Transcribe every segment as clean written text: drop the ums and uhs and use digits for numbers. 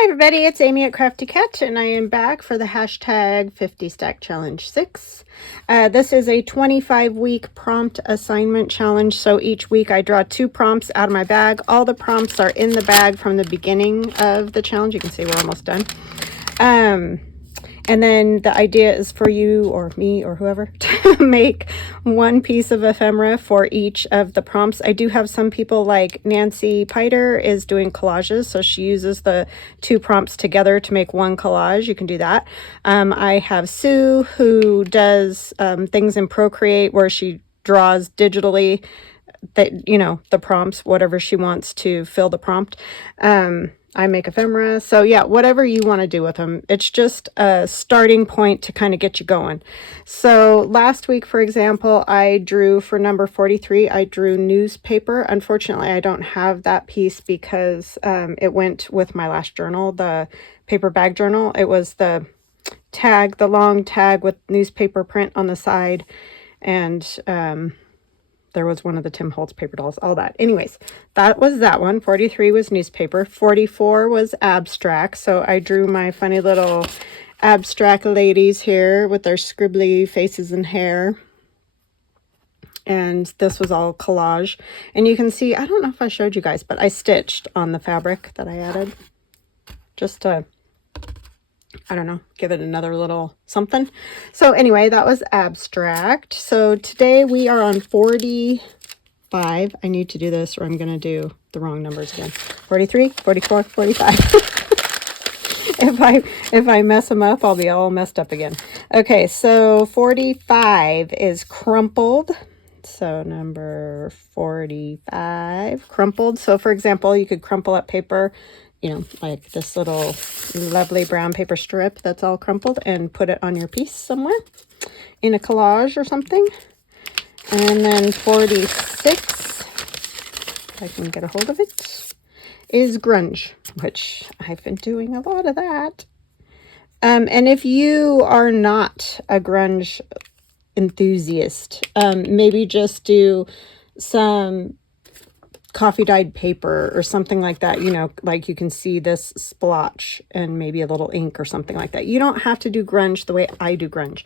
Hi everybody, it's Amy at Crafty Cat, and I am back for the hashtag 50 Stack Challenge 6. This is a 25-week prompt assignment challenge, so each week I draw 2 prompts out of my bag. All the prompts are in the bag from the beginning of the challenge. You can see we're almost done. And then the idea is for you or me or whoever to make one piece of ephemera for each of the prompts. I do have some people like Nancy Piter is doing collages, so she uses the 2 prompts together to make one collage. You can do that. I have Sue who does things in Procreate where she draws digitally that, you know, the prompts, whatever she wants to fill the prompt. I make ephemera. So yeah, whatever you want to do with them. It's just a starting point to kind of get you going. So last week, for example, I drew for number 43, I drew newspaper. Unfortunately, I don't have that piece because it went with my last journal, the paper bag journal. It was the tag, the long tag with newspaper print on the side. And there was one of the Tim Holtz paper dolls, all that. Anyways, that was that one. 43 was newspaper. 44 was abstract. So I drew my funny little abstract ladies here with their scribbly faces and hair. And this was all collage. And you can see, I don't know if I showed you guys, but I stitched on the fabric that I added. Just to, I don't know, give it another little something. So anyway, that was abstract. So today we are on 45. I need to do this or I'm going to do the wrong numbers again. 43, 44, 45. If I mess them up, I'll be all messed up again. Okay, so 45 is crumpled. So number 45, crumpled. So for example, you could crumple up paper, you know, like this little lovely brown paper strip that's all crumpled, and put it on your piece somewhere in a collage or something. And then 46, if I can get a hold of it, is grunge, which I've been doing a lot of that. And if you are not a grunge enthusiast, maybe just do some coffee dyed paper or something like that, you know, like you can see this splotch and maybe a little ink or something like that. You don't have to do grunge the way I do grunge.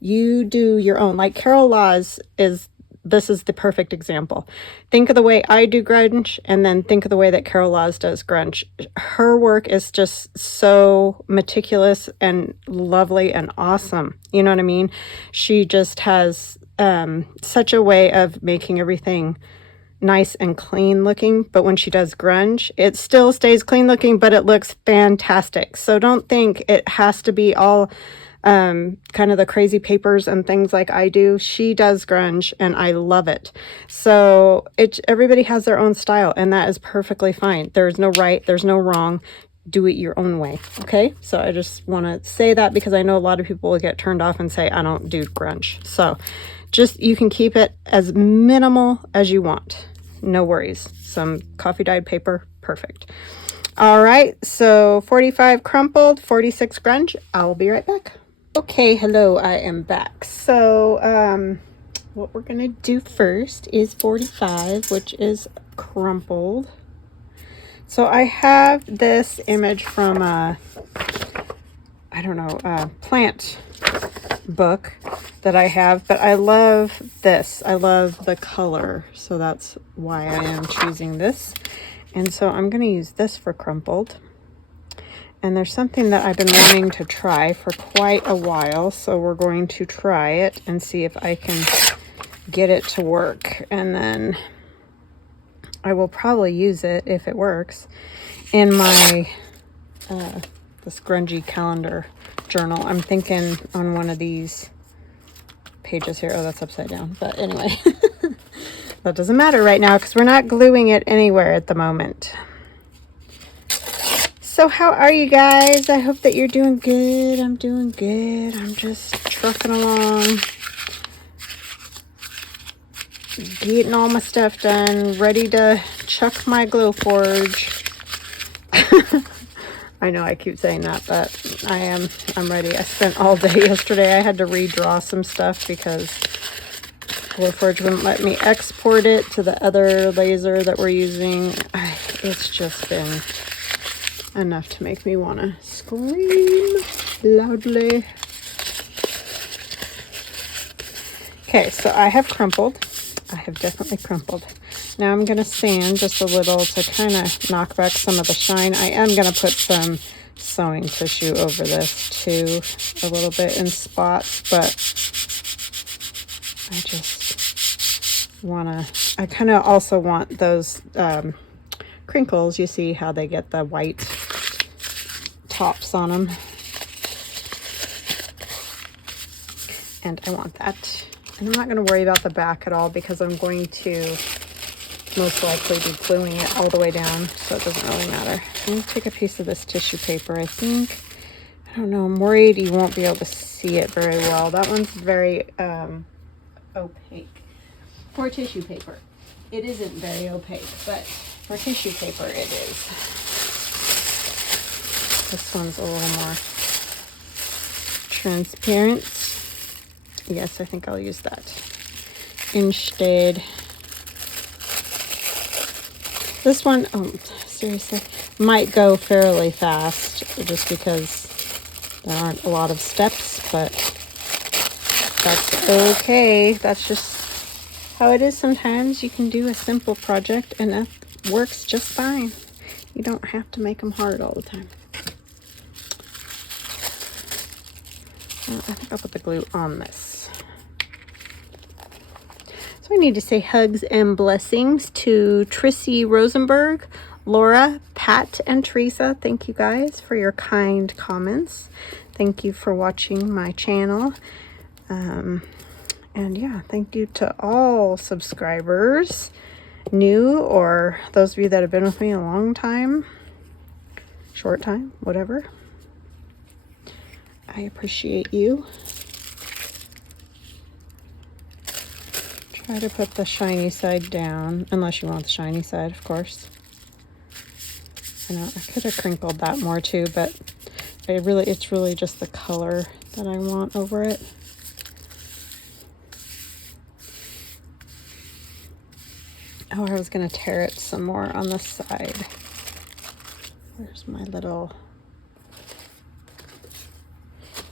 You do your own. Like Carol Laws this is the perfect example. Think of the way I do grunge and then think of the way that Carol Laws does grunge. Her work is just so meticulous and lovely and awesome. You know what I mean? She just has such a way of making everything nice and clean looking, but when she does grunge, it still stays clean looking, but it looks fantastic. So don't think it has to be all kind of the crazy papers and things like I do. She does grunge and I love it. So everybody has their own style, and that is perfectly fine. There's no right, there's no wrong. Do it your own way. Okay, so I just want to say that because I know a lot of people will get turned off and say I don't do grunge. So just, you can keep it as minimal as you want. No worries. Some coffee dyed paper, perfect. All right, so 45 crumpled, 46 grunge. I'll be right back. Okay, hello, I am back. So what we're gonna do first is 45, which is crumpled. So I have this image from I don't know, plant book that I have, but I love this. I love the color, so that's why I am choosing this. And so I'm going to use this for crumpled. And there's something that I've been wanting to try for quite a while, so we're going to try it and see if I can get it to work. And then I will probably use it, if it works, in my this grungy calendar journal. I'm thinking on one of these pages here. Oh, that's upside down. But anyway, that doesn't matter right now because we're not gluing it anywhere at the moment. So how are you guys? I hope that you're doing good. I'm doing good. I'm just trucking along, getting all my stuff done, ready to chuck my glow forge. I know I keep saying that, but I'm ready. I spent all day yesterday. I had to redraw some stuff because Glowforge wouldn't let me export it to the other laser that we're using. It's just been enough to make me want to scream loudly. Okay, so I have crumpled. I have definitely crumpled. Now I'm going to sand just a little to kind of knock back some of the shine. I am going to put some sewing tissue over this too, a little bit in spots, but I just want to, I kind of also want those crinkles. You see how they get the white tops on them. And I want that. And I'm not going to worry about the back at all because I'm going to most likely be gluing it all the way down, so it doesn't really matter. I'm going to take a piece of this tissue paper, I think. I don't know, I'm worried you won't be able to see it very well. That one's very opaque. For tissue paper, it isn't very opaque, but for tissue paper it is. This one's a little more transparent. Yes, I think I'll use that instead. This one, oh, seriously, might go fairly fast just because there aren't a lot of steps, but that's okay. That's just how it is sometimes. You can do a simple project and that works just fine. You don't have to make them hard all the time. Well, I think I'll put the glue on this. So I need to say hugs and blessings to Trissy Rosenberg, Laura, Pat, and Teresa. Thank you guys for your kind comments. Thank you for watching my channel. And yeah, thank you to all subscribers, new or those of you that have been with me a long time, short time, whatever. I appreciate you. Try to put the shiny side down, unless you want the shiny side, of course. I know I could have crinkled that more too, but it's really just the color that I want over it. Oh, I was gonna tear it some more on the side. Where's my little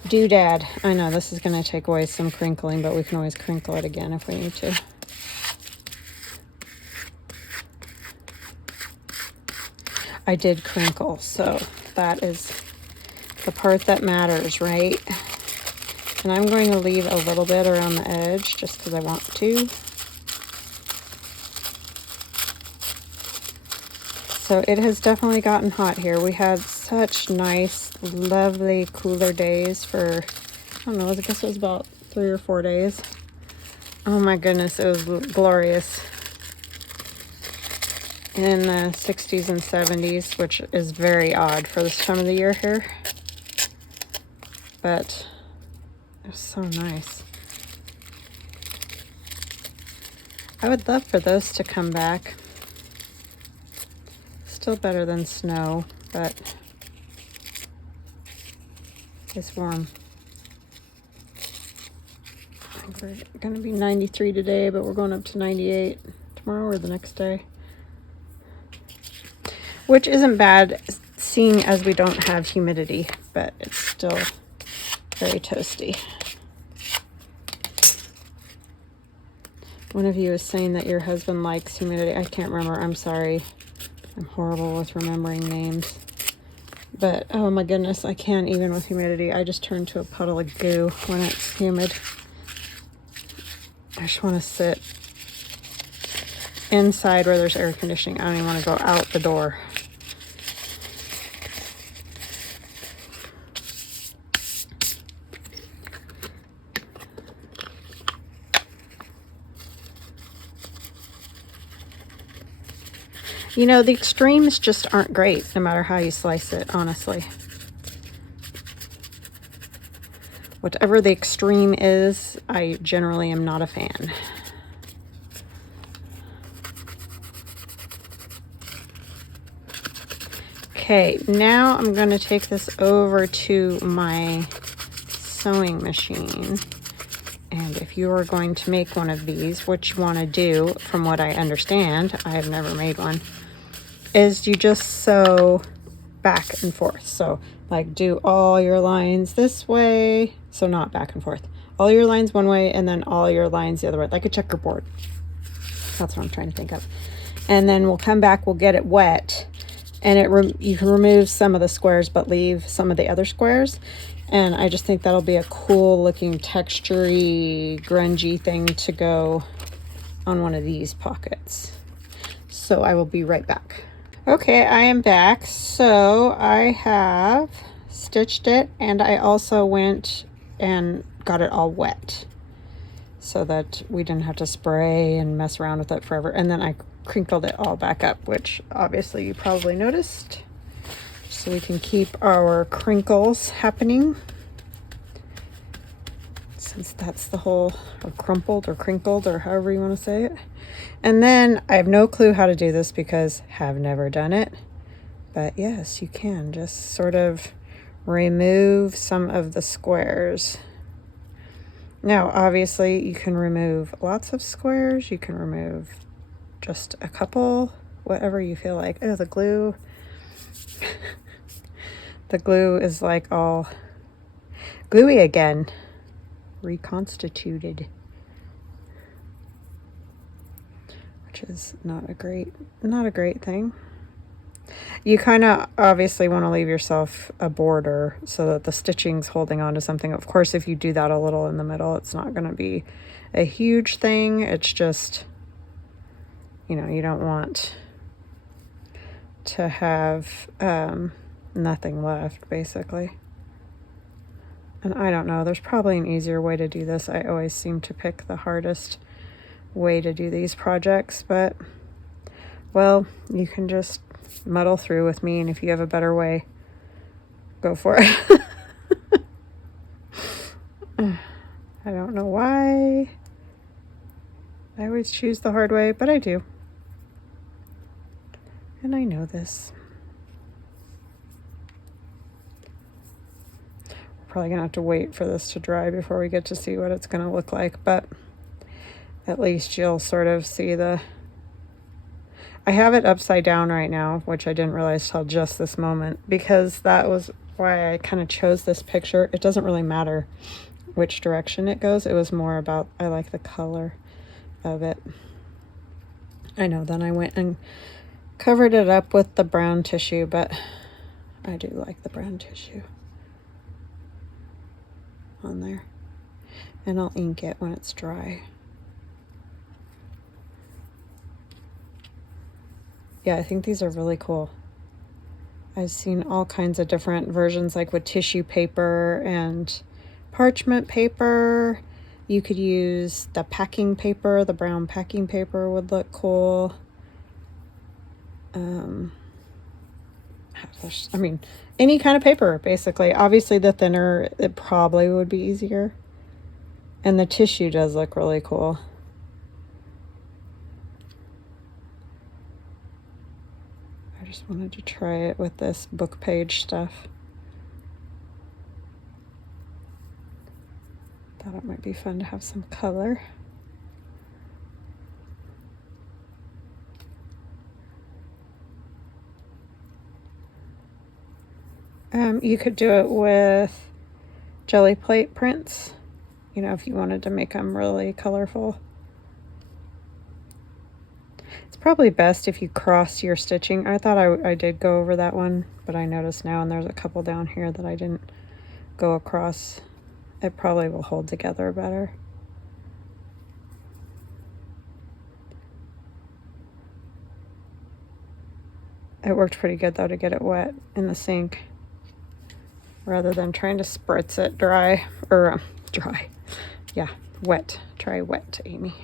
doodad? I know this is going to take away some crinkling, but we can always crinkle it again if we need to. I did crinkle, so that is the part that matters, right? And I'm going to leave a little bit around the edge just because I want to. So it has definitely gotten hot here. We had such nice, lovely, cooler days for, I don't know, I guess it was about 3 or 4 days. Oh my goodness, it was glorious. In the 60s and 70s, which is very odd for this time of the year here. But it was so nice. I would love for those to come back. Still better than snow, but it's warm. I think we're going to be 93 today, but we're going up to 98 tomorrow or the next day. Which isn't bad, seeing as we don't have humidity, but it's still very toasty. One of you is saying that your husband likes humidity. I can't remember. I'm sorry. I'm horrible with remembering names. But, oh my goodness, I can't even with humidity. I just turn to a puddle of goo when it's humid. I just want to sit inside where there's air conditioning. I don't even want to go out the door. You know, the extremes just aren't great, no matter how you slice it, honestly. Whatever the extreme is, I generally am not a fan. Okay, now I'm going to take this over to my sewing machine. And if you are going to make one of these, what you want to do, from what I understand, I have never made one, is you just sew back and forth. So like do all your lines this way. So not back and forth. All your lines one way and then all your lines the other way, like a checkerboard. That's what I'm trying to think of. And then we'll come back, we'll get it wet. And you can remove some of the squares, but leave some of the other squares. And I just think that'll be a cool looking textury, grungy thing to go on one of these pockets. So I will be right back. Okay, I am back. So I have stitched it, and I also went and got it all wet so that we didn't have to spray and mess around with it forever. And then I crinkled it all back up, which obviously you probably noticed, so we can keep our crinkles happening, since that's the whole, or crumpled or crinkled or however you want to say it. And then I have no clue how to do this because have never done it, but yes, you can just sort of remove some of the squares. Now obviously you can remove lots of squares, you can remove just a couple, whatever you feel like. Oh, the glue. The glue is like all gluey again, reconstituted, which is not a great thing. You kind of obviously want to leave yourself a border so that the stitching's holding on to something. Of course, if you do that a little in the middle, it's not going to be a huge thing. It's just, you know, you don't want to have nothing left, basically. And I don't know, there's probably an easier way to do this. I always seem to pick the hardest way to do these projects, but, well, you can just muddle through with me, and if you have a better way, go for it. I don't know why I always choose the hard way, but I do. And I know this. We're probably gonna have to wait for this to dry before we get to see what it's gonna look like, but at least you'll sort of see the... I have it upside down right now, which I didn't realize till just this moment, because that was why I kind of chose this picture. It doesn't really matter which direction it goes. It was more about, I like the color of it. I know, then I went and covered it up with the brown tissue, but I do like the brown tissue on there. And I'll ink it when it's dry. Yeah, I think these are really cool. I've seen all kinds of different versions, like with tissue paper and parchment paper. You could use the packing paper, the brown packing paper would look cool. I mean, any kind of paper, basically. Obviously, the thinner, it probably would be easier. And the tissue does look really cool. I just wanted to try it with this book page stuff. Thought it might be fun to have some color. You could do it with jelly plate prints, you know, if you wanted to make them really colorful. It's probably best if you cross your stitching. I thought I did go over that one, but I noticed now, and there's a couple down here that I didn't go across. It probably will hold together better. It worked pretty good though to get it wet in the sink, rather than trying to spritz it dry, or dry, yeah, wet. Try wet, Amy.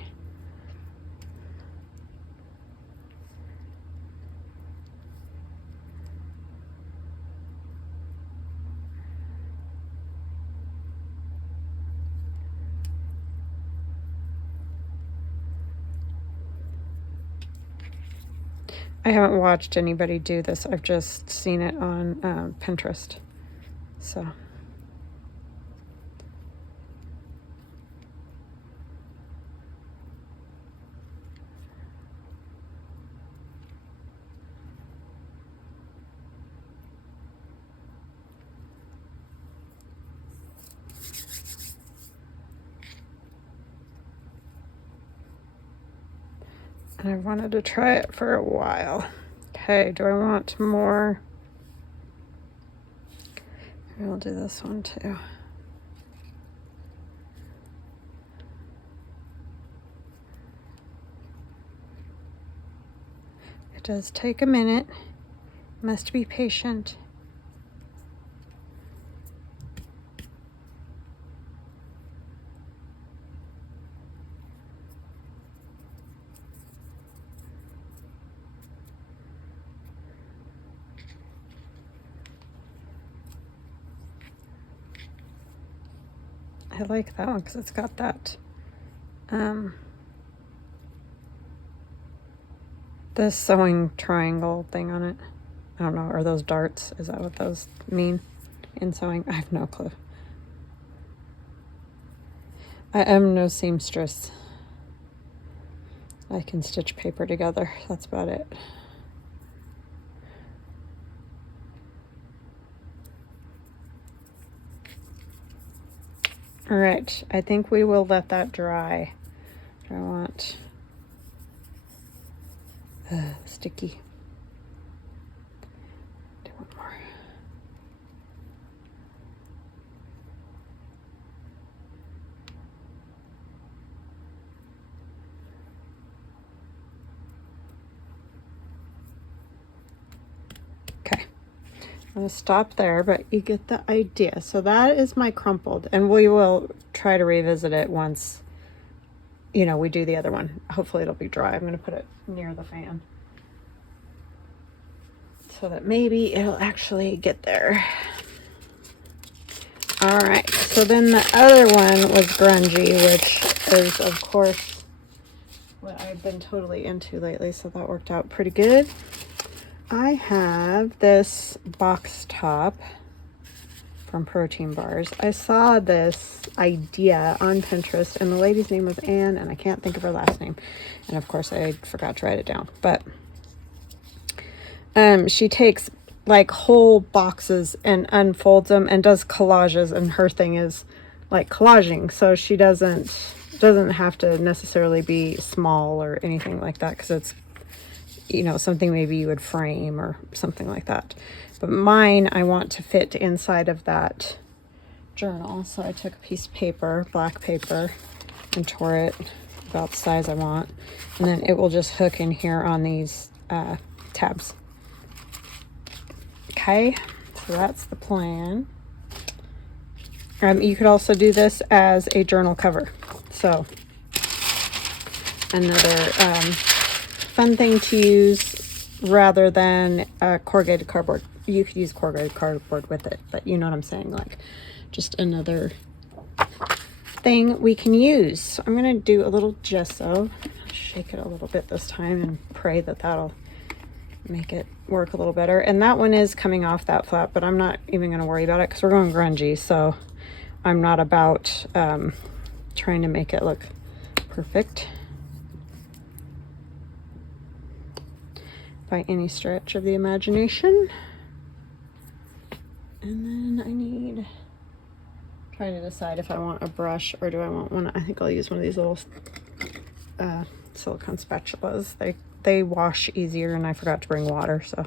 I haven't watched anybody do this. I've just seen it on Pinterest. So. And I wanted to try it for a while. Okay, do I want more? Maybe I'll do this one too. It does take a minute. Must be patient. I like that one because it's got that the sewing triangle thing on it. I don't know, are those darts? Is that what those mean in sewing? I have no clue. I am no seamstress. I can stitch paper together. That's about it. All right, I think we will let that dry. I want sticky. Do one more. Okay, I'm going to stop there, but you get the idea. So that is my crumpled, and we will try to revisit it once, you know, we do the other one. Hopefully it'll be dry. I'm going to put it near the fan so that maybe it'll actually get there. All right, so then the other one was grungy, which is, of course, what I've been totally into lately, so that worked out pretty good. I have this box top from Protein Bars. I saw this idea on Pinterest, and the lady's name was Anne, and I can't think of her last name. And of course, I forgot to write it down. But she takes like whole boxes and unfolds them and does collages, and her thing is like collaging. So she doesn't have to necessarily be small or anything like that, because it's, you know, something maybe you would frame or something like that. But mine, I want to fit inside of that journal. So I took a piece of paper, black paper, and tore it about the size I want. And then it will just hook in here on these tabs. Okay, so that's the plan. You could also do this as a journal cover. So another fun thing to use rather than corrugated cardboard. You could use corrugated cardboard with it, but you know what I'm saying, like just another thing we can use. So I'm going to do a little gesso, shake it a little bit this time, and pray that that'll make it work a little better. And that one is coming off that flap, but I'm not even going to worry about it because we're going grungy, so I'm not about trying to make it look perfect by any stretch of the imagination. And then I need, trying to decide if I want a brush or do I want one. I think I'll use one of these little silicone spatulas. They wash easier, and I forgot to bring water, so.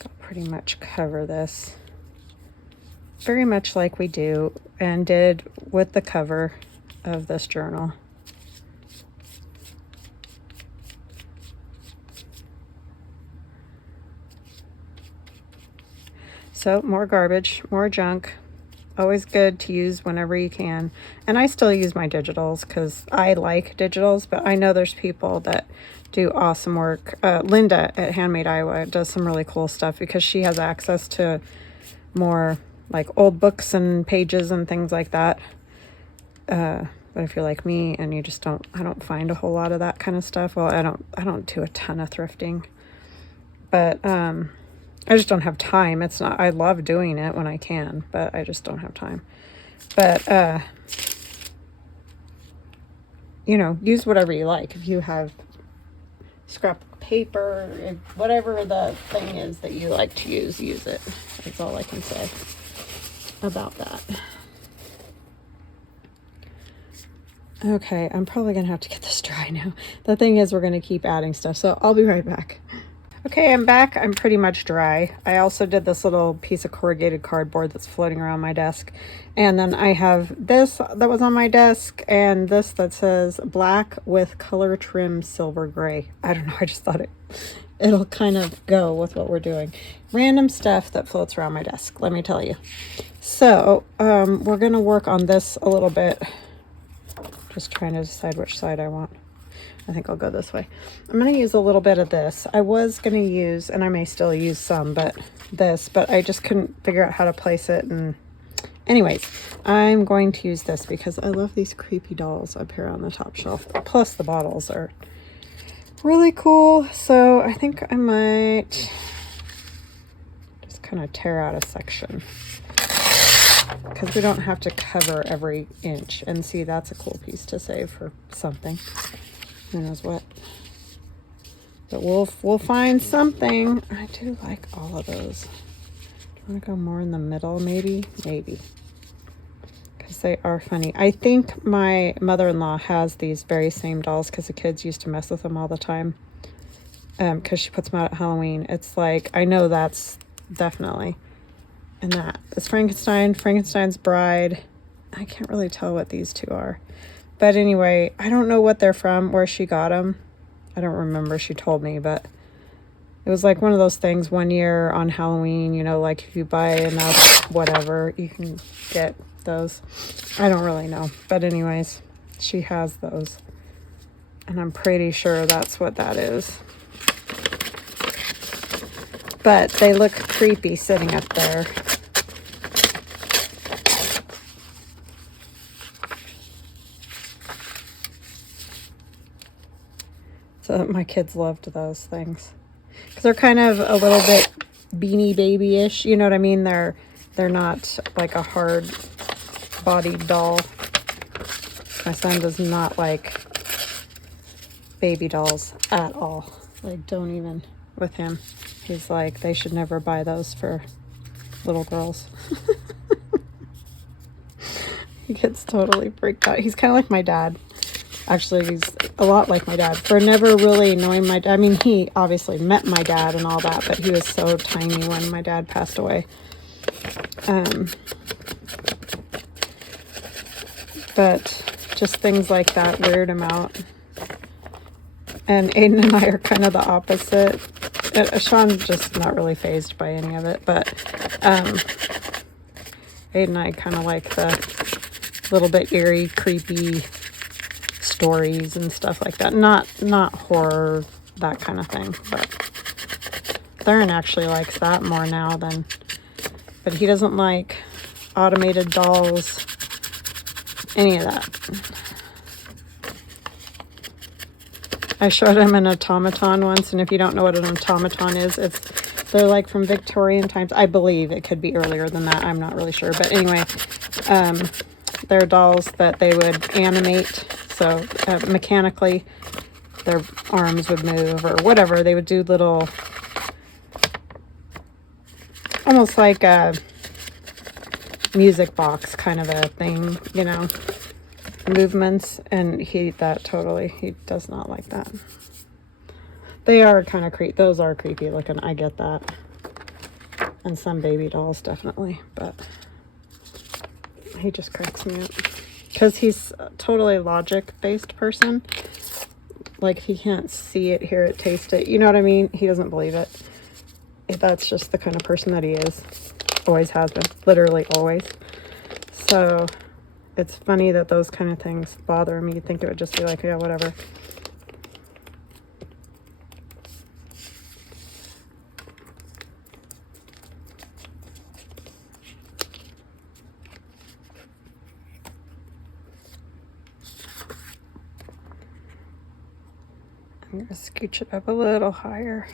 I'll pretty much cover this very much like we do and did with the cover of this journal. So more garbage, more junk. Always good to use whenever you can. And I still use my digitals because I like digitals, but I know there's people that do awesome work. Linda at Handmade Iowa does some really cool stuff because she has access to more like old books and pages and things like that. But if you're like me and you just I don't find a whole lot of that kind of stuff. Well, I don't do a ton of thrifting, but I just don't have time. It's not, I love doing it when I can, but I just don't have time. But, you know, use whatever you like. If you have scrap paper, whatever the thing is that you like to use it. That's all I can say about that. Okay, I'm probably gonna have to get this dry now. The thing is, we're gonna keep adding stuff, so I'll be right back. Okay, I'm back. I'm pretty much dry. I also did this little piece of corrugated cardboard that's floating around my desk. And then I have this that was on my desk and this that says black with color trim silver gray. I don't know, I just thought it'll kind of go with what we're doing. Random stuff that floats around my desk, let me tell you. So, we're going to work on this a little bit. Just trying to decide which side I want. I think I'll go this way. I'm going to use a little bit of this. I was going to use, and I may still use some, but I just couldn't figure out how to place it. And anyways, I'm going to use this because I love these creepy dolls up here on the top shelf. Plus the bottles are really cool. So I think I might just kind of tear out a section because we don't have to cover every inch. And see, that's a cool piece to save for something. Who knows what? But we'll find something. I do like all of those. Do you want to go more in the middle, maybe? Maybe. Because they are funny. I think my mother-in-law has these very same dolls because the kids used to mess with them all the time. Because she puts them out at Halloween. It's like, I know that's definitely. And that is Frankenstein, Frankenstein's Bride. I can't really tell what these two are. But anyway, I don't know what they're from, where she got them. I don't remember, she told me, but it was like one of those things one year on Halloween, you know, like if you buy enough whatever, you can get those. I don't really know. But anyways, she has those. And I'm pretty sure that's what that is. But they look creepy sitting up there. So my kids loved those things because they're kind of a little bit Beanie Baby-ish. You know what I mean? They're not like a hard bodied doll. My son does not like baby dolls at all. Like, don't even with him. He's like, they should never buy those for little girls. He gets totally freaked out. He's kind of like my dad. Actually, he's a lot like my dad for never really knowing my dad. I mean, he obviously met my dad and all that, but he was so tiny when my dad passed away. But just things like that weird him out. And Aiden and I are kind of the opposite. Sean's just not really fazed by any of it, but Aiden and I kind of like the little bit eerie, creepy stories and stuff like that. Not horror, that kind of thing, but Theron actually likes that more now than, but he doesn't like automated dolls, any of that. I showed him an automaton once, and if you don't know what an automaton is, they're like from Victorian times. I believe it could be earlier than that. I'm not really sure, but anyway, they're dolls that they would animate. So mechanically, their arms would move or whatever. They would do little, almost like a music box kind of a thing, you know, movements. And he does not like that. They are kind of creepy. Those are creepy looking. I get that. And some baby dolls, definitely. But he just cracks me up. Because he's a totally logic-based person. Like, he can't see it, hear it, taste it. You know what I mean? He doesn't believe it. That's just the kind of person that he is. Always has been. Literally always. So, it's funny that those kind of things bother me. You'd think it would just be like, yeah, whatever. I'm going to scooch it up a little higher.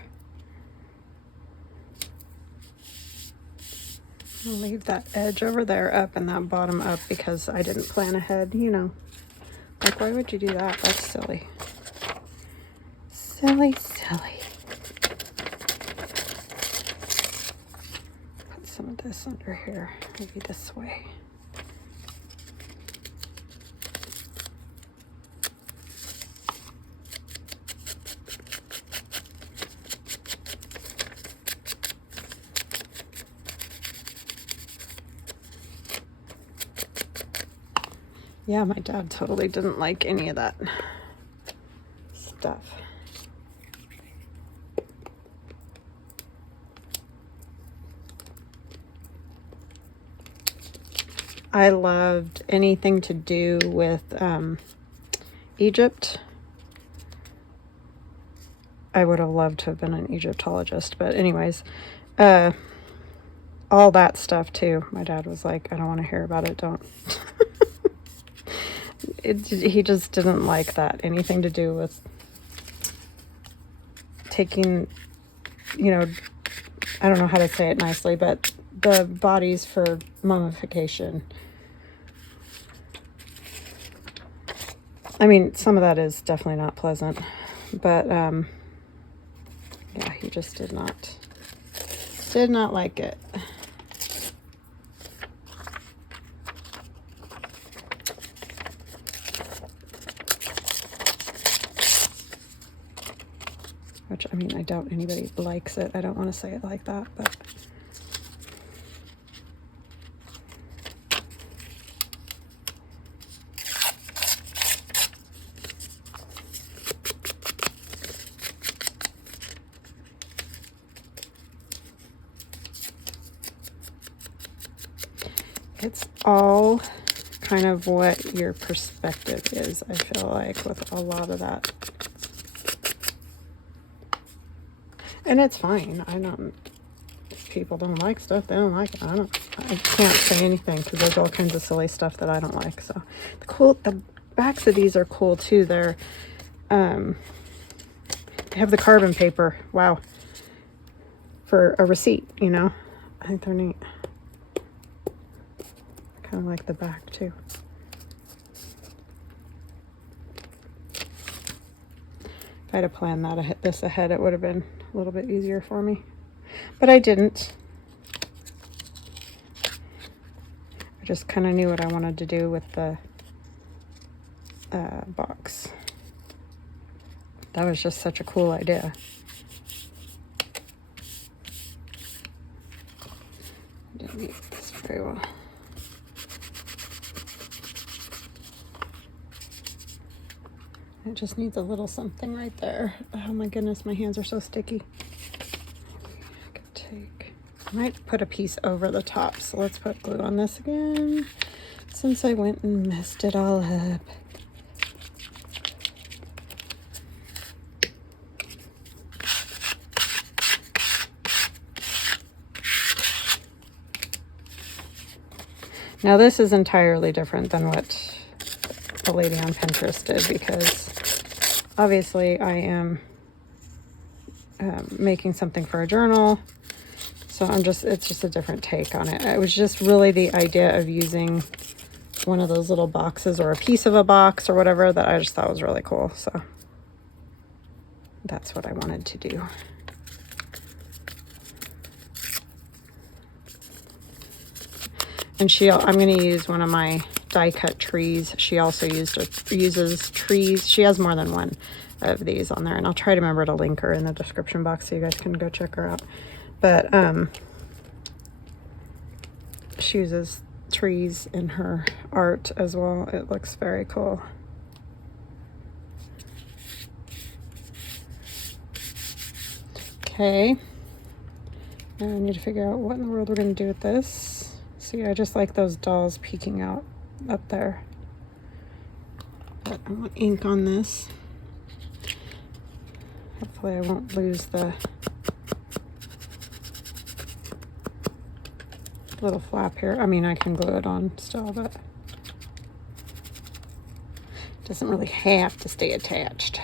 I'll leave that edge over there up and that bottom up because I didn't plan ahead, you know. Like, why would you do that? That's silly. Silly, silly. Put some of this under here, maybe this way. Yeah, my dad totally didn't like any of that stuff. I loved anything to do with Egypt. I would have loved to have been an Egyptologist, but anyways, all that stuff too. My dad was like, I don't want to hear about it, don't. He just didn't like that. Anything to do with taking, you know, I don't know how to say it nicely, but the bodies for mummification. I mean, some of that is definitely not pleasant, but yeah, he just did not like it. Which, I mean, I doubt anybody likes it. I don't want to say it like that, but it's all kind of what your perspective is, I feel like, with a lot of that. And it's fine. I don't, if people don't like stuff, they don't like it. I can't say anything because there's all kinds of silly stuff that I don't like. So the backs of these are cool too. They have the carbon paper. Wow. For a receipt, you know. I think they're neat. I kind of like the back too. If I had planned this ahead, it would have been a little bit easier for me, but I didn't. I just kind of knew what I wanted to do with the box. That was just such a cool idea. I didn't make this very well. It just needs a little something right there. Oh my goodness, my hands are so sticky. I might put a piece over the top, so let's put glue on this again, since I went and messed it all up. Now this is entirely different than what the lady on Pinterest did, because obviously I am making something for a journal, so it's just a different take on it. It was just really the idea of using one of those little boxes or a piece of a box or whatever that I just thought was really cool, so that's what I wanted to do. And I'm going to use one of my die cut trees. She also uses trees. She has more than one of these on there, and I'll try to remember to link her in the description box so you guys can go check her out. But she uses trees in her art as well. It looks very cool. Okay, now I need to figure out what in the world we're going to do with this. See, I just like those dolls peeking out up there. But I want ink on this. Hopefully I won't lose the little flap here. I mean, I can glue it on still, but it doesn't really have to stay attached.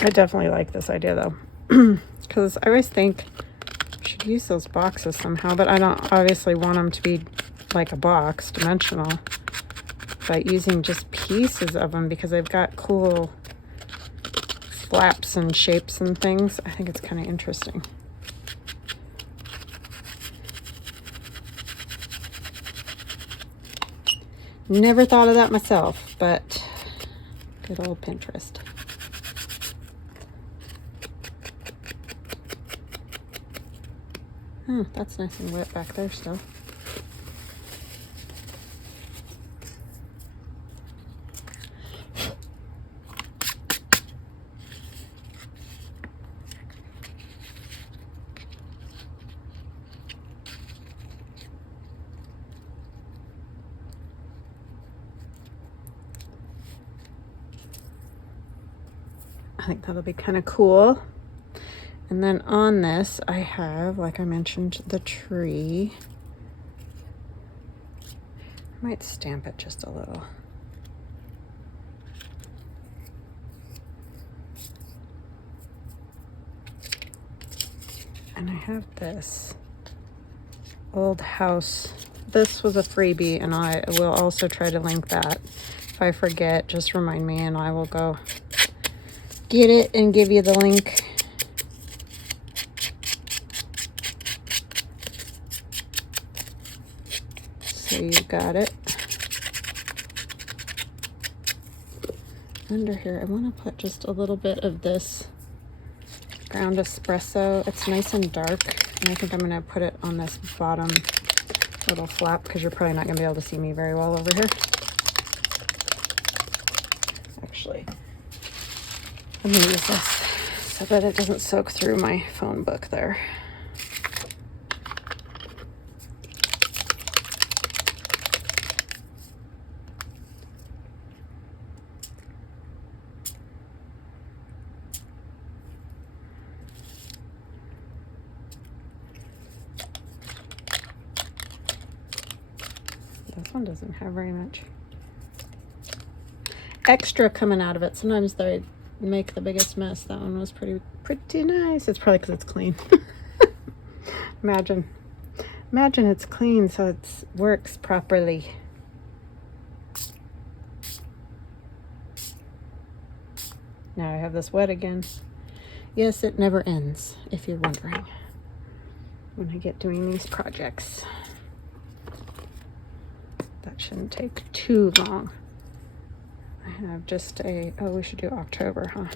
I definitely like this idea though, because I always think I should use those boxes somehow, but I don't obviously want them to be like a box, dimensional. by using just pieces of them because they've got cool flaps and shapes and things. I think it's kind of interesting. Never thought of that myself, but good old Pinterest. Oh, that's nice and wet back there still. I think that'll be kind of cool. And then on this, I have, like I mentioned, the tree. I might stamp it just a little. And I have this old house. This was a freebie, and I will also try to link that. If I forget, just remind me and I will go get it and give you the link. So you got it. Under here, I want to put just a little bit of this ground espresso. It's nice and dark, and I think I'm going to put it on this bottom little flap because you're probably not going to be able to see me very well over here. Actually, I'm going to use this so that it doesn't soak through my phone book there. This one doesn't have very much extra coming out of it. Sometimes they make the biggest mess. That one was pretty nice. It's probably because it's clean. Imagine it's clean so it works properly. Now I have this wet again. Yes, it never ends, if you're wondering, when I get doing these projects. That shouldn't take too long. I have just oh, we should do October, huh?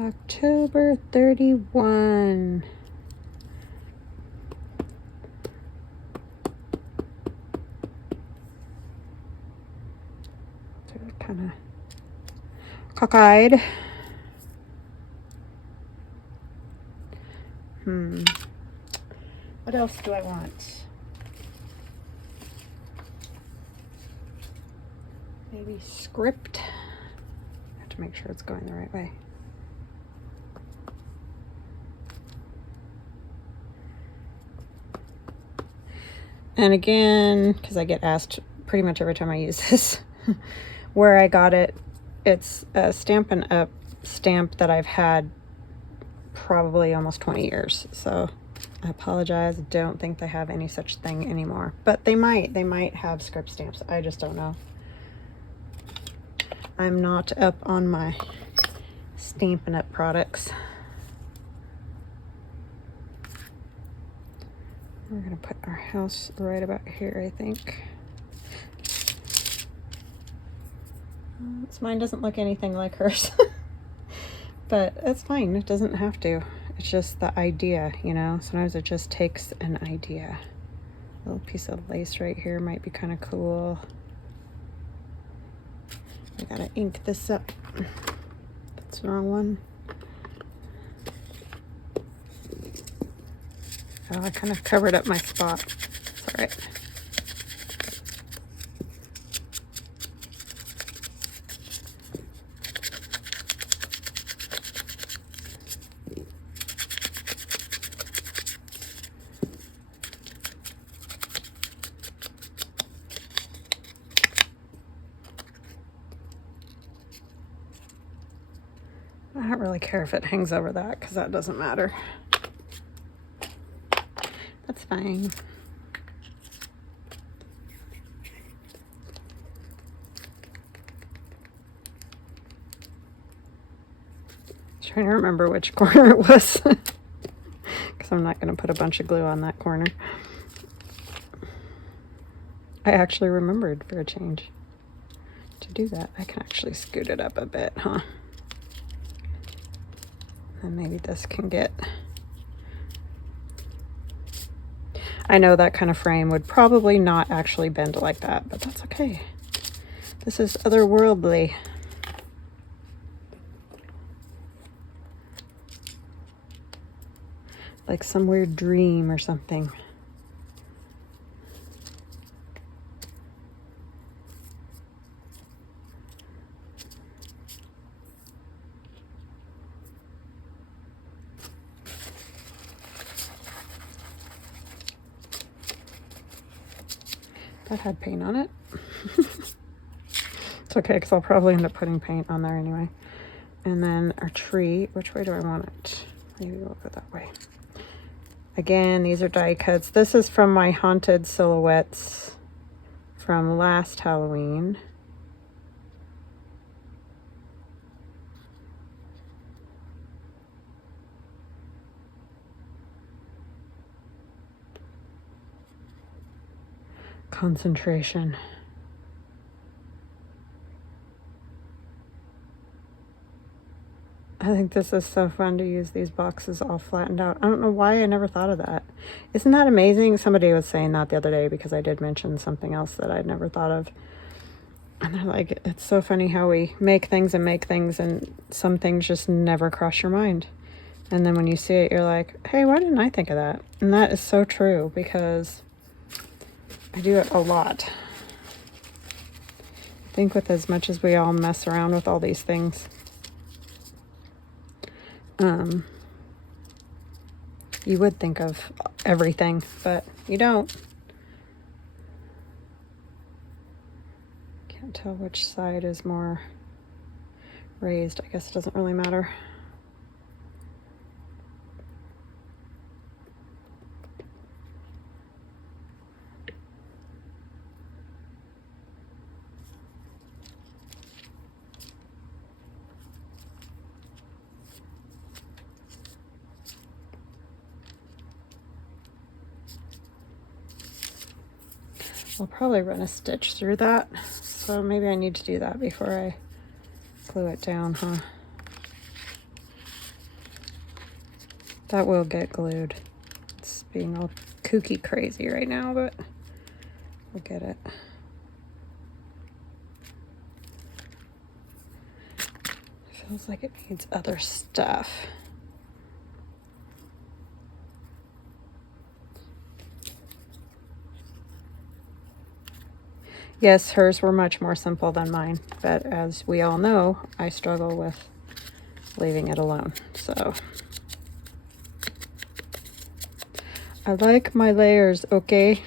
October 31. So kind of cockeyed. What else do I want? Maybe script. I have to make sure it's going the right way. And again, because I get asked pretty much every time I use this, where I got it, it's a Stampin' Up! Stamp that I've had probably almost 20 years. So I apologize. I don't think they have any such thing anymore. But they might have script stamps. I just don't know. I'm not up on my Stampin' Up! Products. We're going to put our house right about here, I think. Mine doesn't look anything like hers. But that's fine. It doesn't have to. It's just the idea, you know? Sometimes it just takes an idea. A little piece of lace right here might be kind of cool. I gotta ink this up. That's the wrong one. Oh, I kind of covered up my spot. It's all right. I don't really care if it hangs over that because that doesn't matter. That's fine. Trying to remember which corner it was. Because I'm not going to put a bunch of glue on that corner. I actually remembered for a change to do that. I can actually scoot it up a bit, huh? And maybe this can get... I know that kind of frame would probably not actually bend like that, but that's okay. This is otherworldly. Like some weird dream or something. That had paint on it. It's okay, because I'll probably end up putting paint on there anyway. And then our tree, which way do I want it? Maybe we'll go that way. Again, these are die cuts. This is from my Haunted Silhouettes from last Halloween. Concentration. I think this is so fun to use these boxes all flattened out. I don't know why I never thought of that. Isn't that amazing? Somebody was saying that the other day because I did mention something else that I'd never thought of. And they're like, it's so funny how we make things and some things just never cross your mind. And then when you see it, you're like, hey, why didn't I think of that? And that is so true because I do it a lot. I think with as much as we all mess around with all these things, you would think of everything, but you don't. Can't tell which side is more raised. I guess it doesn't really matter. I'll probably run a stitch through that, so maybe I need to do that before I glue it down, huh? That will get glued. It's being all kooky crazy right now, but we'll get it. Feels like it needs other stuff. Yes, hers were much more simple than mine, but as we all know, I struggle with leaving it alone, so. I like my layers, okay?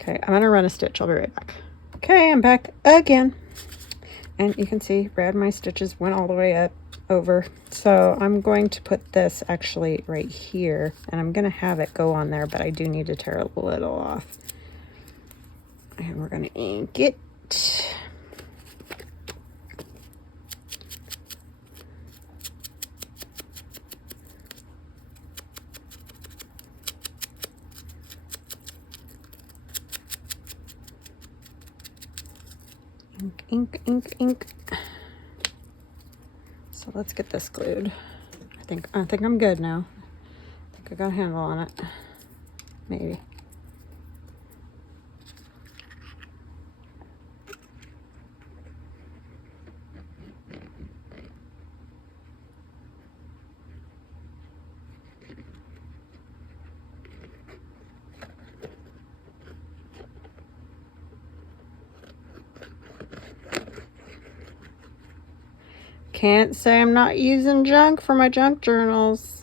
Okay, I'm gonna run a stitch. I'll be right back. Okay, I'm back again. And you can see, Brad, my stitches went all the way up over. So I'm going to put this actually right here, and I'm gonna have it go on there, but I do need to tear a little off. And we're gonna ink it. Ink, ink, ink, ink. So let's get this glued. I think I'm good now. I think I got a handle on it. Maybe. Can't say I'm not using junk for my junk journals.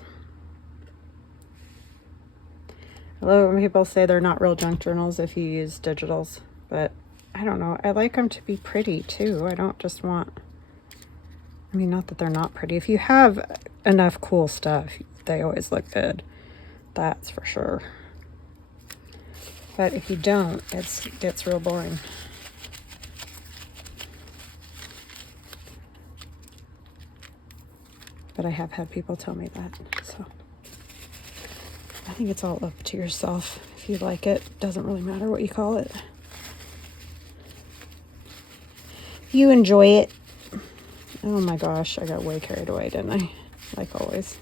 I love it when people say they're not real junk journals if you use digitals, but I don't know. I like them to be pretty too. I don't just want, I mean, not that they're not pretty. If you have enough cool stuff, they always look good. That's for sure. But if you don't, it gets real boring. But I have had people tell me that, so I think it's all up to yourself. If you like it, doesn't really matter what you call it. If you enjoy it. Oh my gosh, I got way carried away, didn't I? Like always.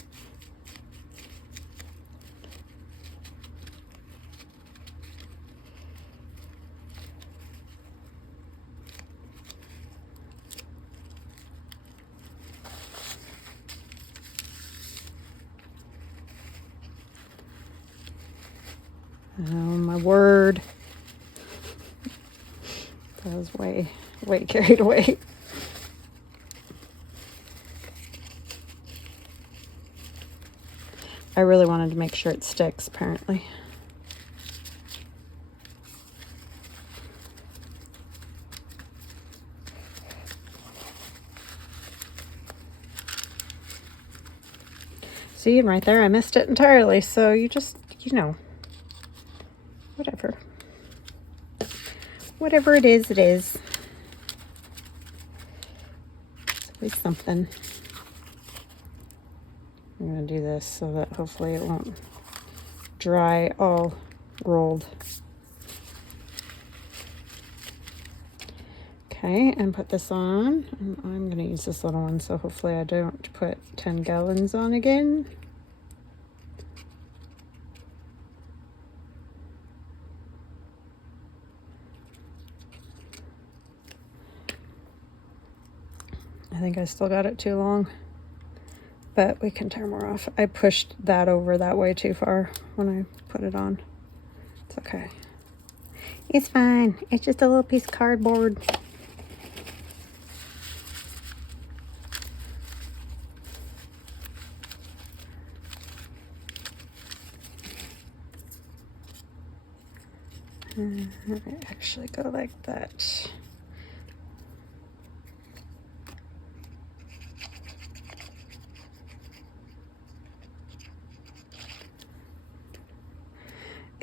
Oh my word. That was way carried away. I really wanted to make sure it sticks, apparently. See, and right there I missed it entirely, so you just, you know, whatever. Whatever it is, it is. It's always something. I'm going to do this so that hopefully it won't dry all rolled. Okay, and put this on. And I'm going to use this little one, so hopefully I don't put 10 gallons on again. I think I still got it too long, but we can tear more off. I pushed that over that way too far when I put it on. It's okay. It's fine. It's just a little piece of cardboard. I actually go like that.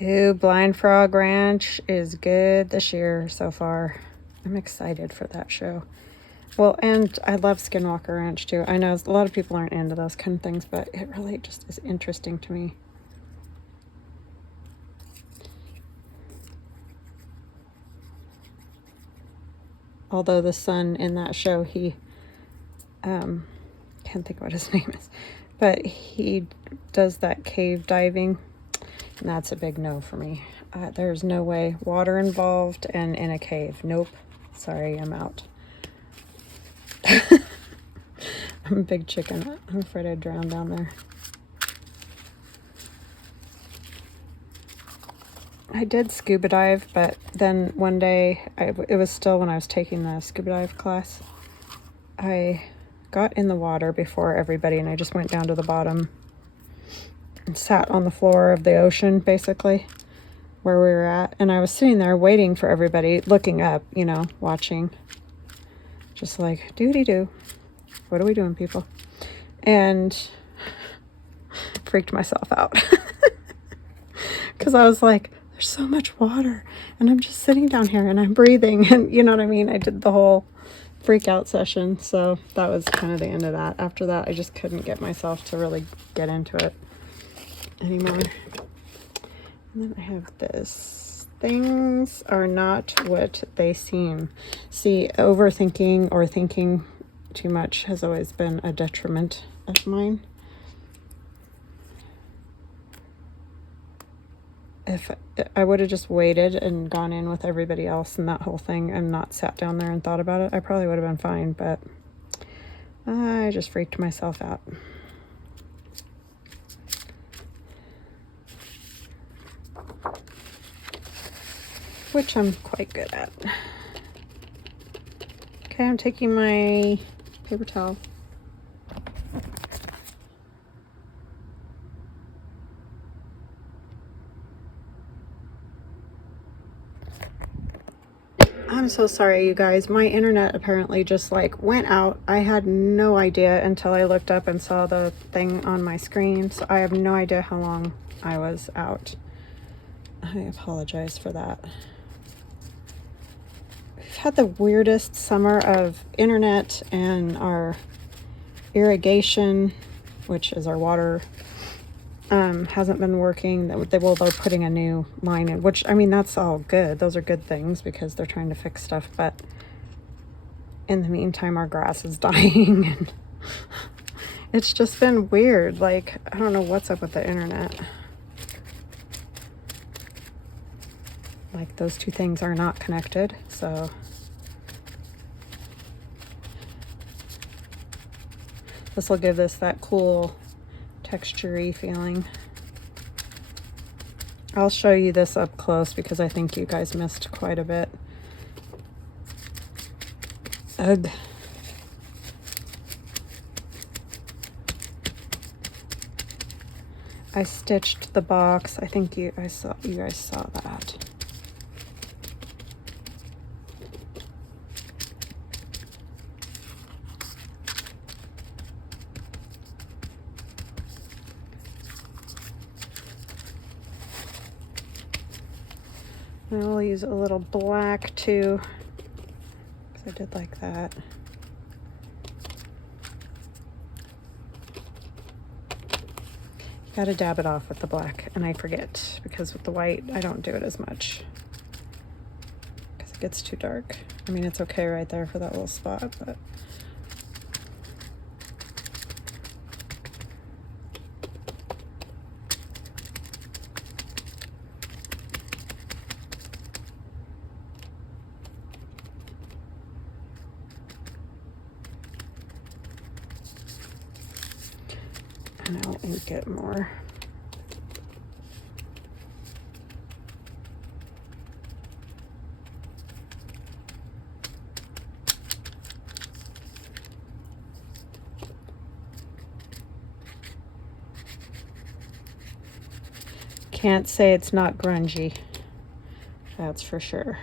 Ooh, Blind Frog Ranch is good this year so far. I'm excited for that show. Well, and I love Skinwalker Ranch too. I know a lot of people aren't into those kind of things, but it really just is interesting to me. Although the son in that show, he, can't think of what his name is, but he does that cave diving. And that's a big no for me. There's no way. Water involved and in a cave. Nope. Sorry, I'm out. I'm a big chicken. I'm afraid I'd drown down there. I did scuba dive, but then one day, it was still when I was taking the scuba dive class, I got in the water before everybody and I just went down to the bottom and sat on the floor of the ocean, basically, where we were at. And I was sitting there waiting for everybody, looking up, you know, watching. Just like, doody-doo. What are we doing, people? And freaked myself out. Because I was like, there's so much water. And I'm just sitting down here and I'm breathing. And you know what I mean? I did the whole freak out session. So that was kind of the end of that. After that, I just couldn't get myself to really get into it anymore. And then I have this. Things are not what they seem. See, overthinking or thinking too much has always been a detriment of mine. If I would have just waited and gone in with everybody else and that whole thing and not sat down there and thought about it, I probably would have been fine, but I just freaked myself out. Which I'm quite good at. Okay, I'm taking my paper towel. I'm so sorry, you guys. My internet apparently just like went out. I had no idea until I looked up and saw the thing on my screen. So I have no idea how long I was out. I apologize for that. We've had the weirdest summer of internet, and our irrigation, which is our water, hasn't been working. They're putting a new line in, which, I mean, that's all good. Those are good things because they're trying to fix stuff, but in the meantime, our grass is dying, and it's just been weird. Like, I don't know what's up with the internet. Like, those two things are not connected, so this will give this that cool texture-y feeling. I'll show you this up close because I think you guys missed quite a bit. Ugh. I stitched the box. I think you guys saw that. And I'll use a little black too, because I did like that. Gotta dab it off with the black, and I forget, because with the white, I don't do it as much, because it gets too dark. I mean, it's okay right there for that little spot, but and I'll ink it more. Can't say it's not grungy, that's for sure.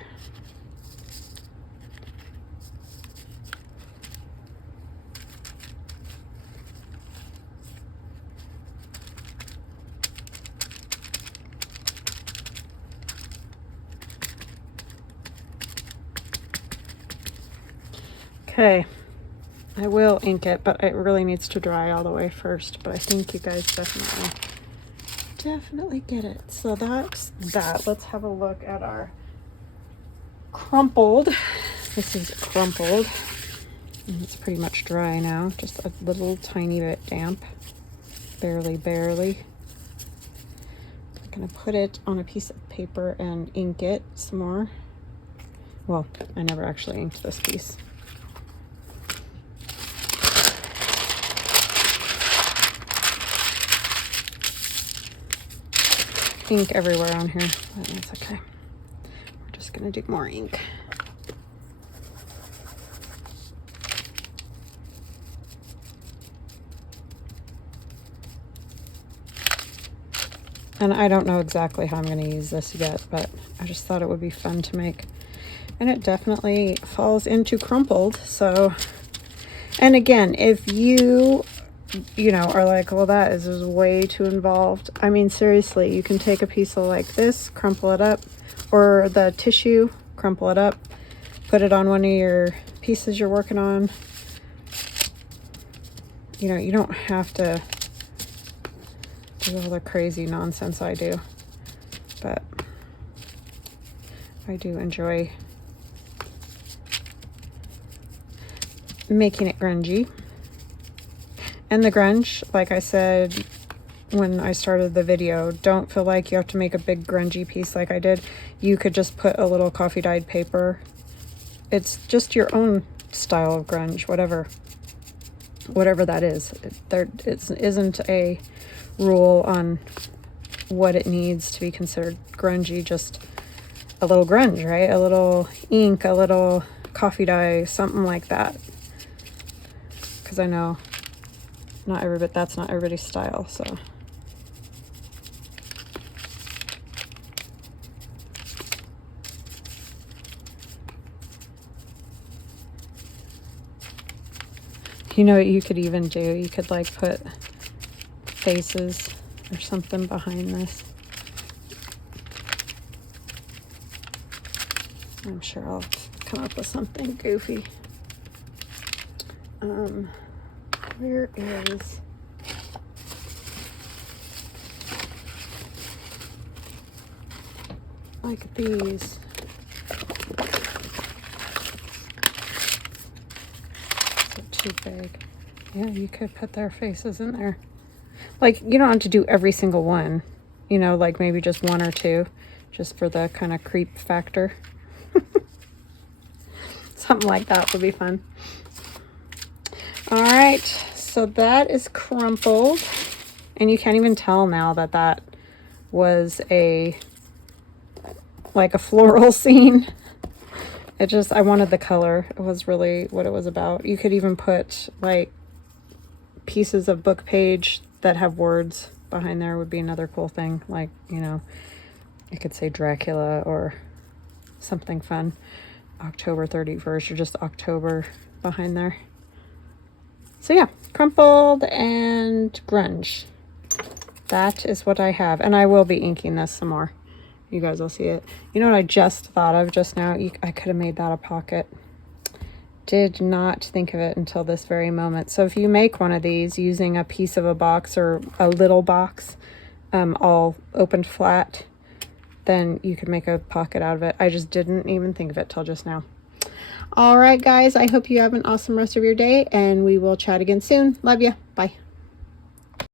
Okay, I will ink it, but it really needs to dry all the way first, but I think you guys definitely get it. So that's that. Let's have a look at our crumpled. This is crumpled, and it's pretty much dry now, just a little tiny bit damp, barely. I'm gonna put it on a piece of paper and ink it some more. Well, I never actually inked this piece. Ink everywhere on here, but that's okay. We're just gonna do more ink. And I don't know exactly how I'm gonna use this yet, but I just thought it would be fun to make. And it definitely falls into crumpled, so. And again, if you know, are like, well, that is way too involved. I mean, seriously, you can take a piece of like this, crumple it up, or the tissue, crumple it up, put it on one of your pieces you're working on. You know, you don't have to do all the crazy nonsense I do, but I do enjoy making it grungy. And the grunge, like I said when I started the video, don't feel like you have to make a big grungy piece like I did. You could just put a little coffee dyed paper. It's just your own style of grunge, whatever that is. There isn't a rule on what it needs to be considered grungy, just a little grunge, right? A little ink, a little coffee dye, something like that. Because I know that's not everybody's style, so. You know what you could even do? You could like put faces or something behind this. I'm sure I'll come up with something goofy. Where is... like these. Is it too big? Yeah, you could put their faces in there. Like, you don't have to do every single one. You know, like maybe just one or two, just for the kind of creep factor. Something like that would be fun. All right, so that is Crumpled. And you can't even tell now that that was a, like a floral scene. It just, I wanted the color. It was really what it was about. You could even put like pieces of book page that have words behind there would be another cool thing. Like, you know, you could say Dracula or something fun. October 31st or just October behind there. So yeah, Crumpled and Grunge. That is what I have. And I will be inking this some more. You guys will see it. You know what I just thought of just now? I could have made that a pocket. Did not think of it until this very moment. So if you make one of these using a piece of a box or a little box, all opened flat, then you could make a pocket out of it. I just didn't even think of it till just now. All right, guys, I hope you have an awesome rest of your day, and we will chat again soon. Love you. Bye.